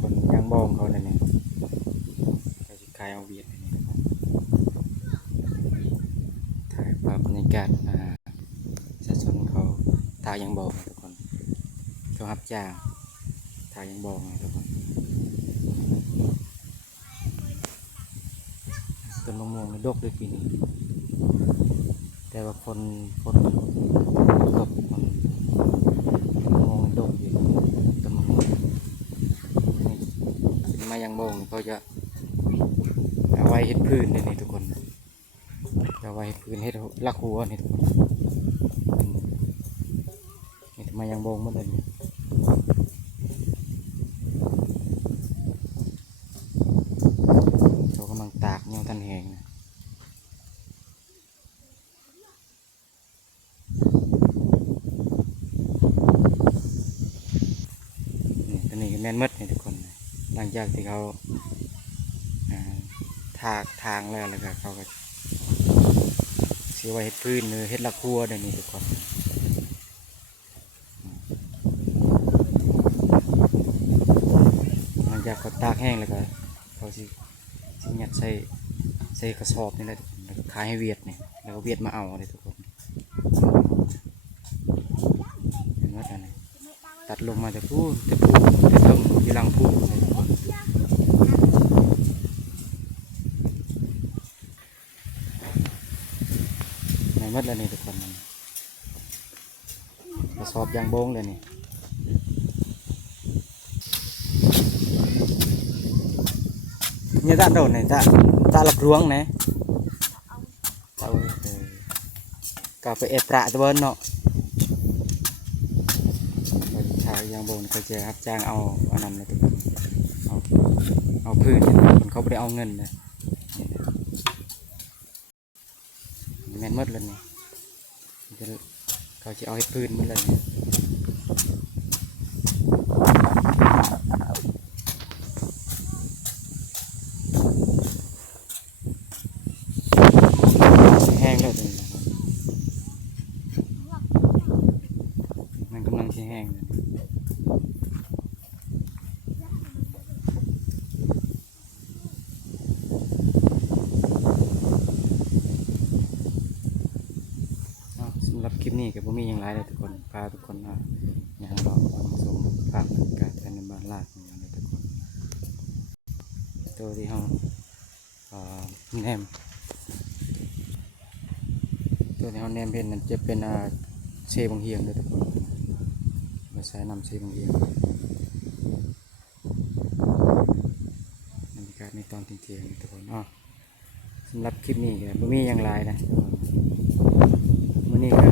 คนย่างบ้องเขาเนี่ยเขาจะขายเอาเวียดนี่นะครับถ่ายภาพบรรยากาศประชาชนเขาถ่ายย่างบ้องทุกคนเขารับจ้างถ่ายย่างบ้องทุกคนต้นมะม่วงดกด้วยปีนี้แต่ว่าคนตกมันมะม่วงดกอยู่ต้นมะม่วงนี่มาย่างบ้องเขาจะเอาไว้เฮ็ดพื้นนี่ทุกคนเอาไว้เฮ็ดพื้นเฮ็ดลักหัวนี่ทุกคนนี่มาย่างบ้องหมดเลยเขากำลังตากยังทันแห้งนะนี่ตัวนี้ก็แม่นมดนี่ทุกคนหลังจากที่เขาทางแล้วก็เขาก็เสียไว้เฮ็ดพื้นหรือเฮ็ดละครัวเดี๋ยวนี้ทุกคนหลังจากเขาตากแห้งแล้วก็เขาสิยัดใส่กระสอบนี่แหละทุกคนแล้วก็ขายให้เวียดนี่แล้วก็เวียดมาเอาเลยทุกคนเห็นว่าอะไรตัดลงมาจากพูจะเริ่มยีรังพูเลยทุกคนในมัดแล้วนี่ทุกคนกระสอบยางโบ้งเลยนี่เนี่ยตาโดนเนี่ยตาหลับรวงเนี่ยตาก็ไปเอตระตะเวนเนาะชายยางโบ้งเขาจะรับจ้างเอาอันนั้นเลยทุกคนเอาพื้นคนเขาไม่ได้เอาเงินเลยแม่นมดเลยนี่เขาจะเอาให้พื้นมันเลยแห้งแล้วนี่มันกำลังจะแห้งสำหรับคลิปนี้กับผมมีอย่างไรเลยทุกคนพาทุกคนอย่างเราชมภาพบรรยากาศภายในบ้านลาดอย่างไรทุกคนตัวที่เขาแนมตัวที่เขาแนมเป็นนั่นจะเป็นเชบงเฮียงเลยทุกคนมาใช้นำเชบงเฮียงบรรยากาศในตอนเที่ยงทุกคนสำหรับคลิปนี้กับผมมีอย่างไรนะวันนี้ก็